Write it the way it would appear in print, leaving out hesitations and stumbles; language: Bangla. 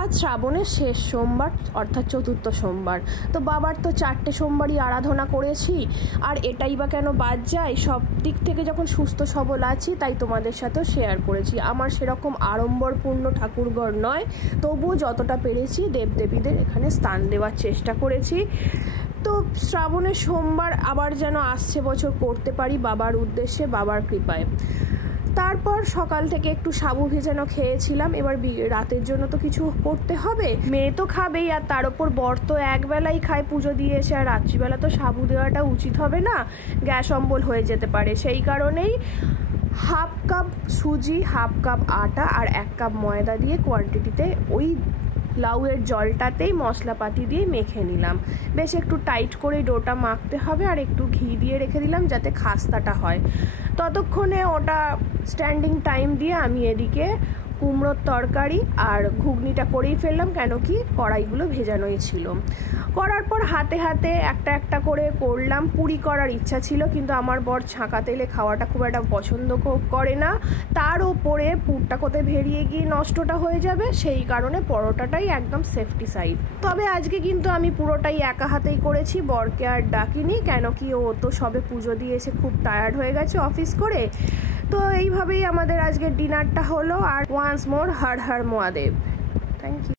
আজ শ্রাবণের শেষ সোমবার অর্থাৎ চতুর্থ সোমবার। তো বাবার তো 4টে সোমবারই আরাধনা করেছি, আর এটাই বা কেন বাদ যায়। সব দিক থেকে যখন সুস্থ সবল আছি তাই তোমাদের সাথেও শেয়ার করেছি। আমার সেরকম আড়ম্বরপূর্ণ ঠাকুরঘর নয়, তবুও যতটা পেরেছি দেবদেবীদের এখানে স্থান দেওয়ার চেষ্টা করেছি। তো শ্রাবণের সোমবার আবার যেন আসছে বছর করতে পারি বাবার উদ্দেশ্যে, বাবার কৃপায়। তারপর সকাল থেকে একটু সাবু ভেজানো খেয়েছিলাম। এবার রাতের জন্য তো কিছু করতে হবে, মেয়ে তো খাবেই, আর তার উপর বর তো একবেলাই খায়, পুজো দিয়ে এসে। আর রাত্রিবেলা তো সাবু দেওয়াটা উচিত হবে না, গ্যাস অম্বল হয়ে যেতে পারে। সেই কারণেই হাফ কাপ সুজি, হাফ কাপ আটা আর 1 কাপ ময়দা দিয়ে কোয়ান্টিটিতে ওই লাউয়ের জলটাতেই মশলাপাতি দিয়ে মেখে নিলাম। বেশ একটু টাইট করে ডোটা মাখতে হবে, আর একটু ঘি দিয়ে রেখে দিলাম যাতে খাস্তাটা হয়। ততক্ষণে ওটা স্ট্যান্ডিং টাইম দিয়ে আমি এদিকে কুমড়োর তরকারি আর ঘুগনিটা করেই ফেললাম, কেন কি কড়াইগুলো ভেজানোই ছিল। করার পর হাতে হাতে একটা একটা করে করলাম। পুরি করার ইচ্ছা ছিল, কিন্তু আমার বর ছাঁকা তেলে খাওয়াটা খুব একটা পছন্দ করে না। তার ওপরে পুরটা কোথায় ভেরিয়ে গিয়ে নষ্টটা হয়ে যাবে, সেই কারণে পরোটাটাই একদম সেফটি সাইড। তবে আজকে কিন্তু আমি পুরোটাই একা হাতেই করেছি, বরকে আর ডাকিনি, কেন কি ও তো সবে পুজো দিয়ে এসে খুব টায়ার্ড হয়ে গেছে অফিস করে। তো এইভাবেই আমাদের আজকের ডিনারটা হলো। আর ওয়ান্স মোর হর হর মহাদেব। Thank you.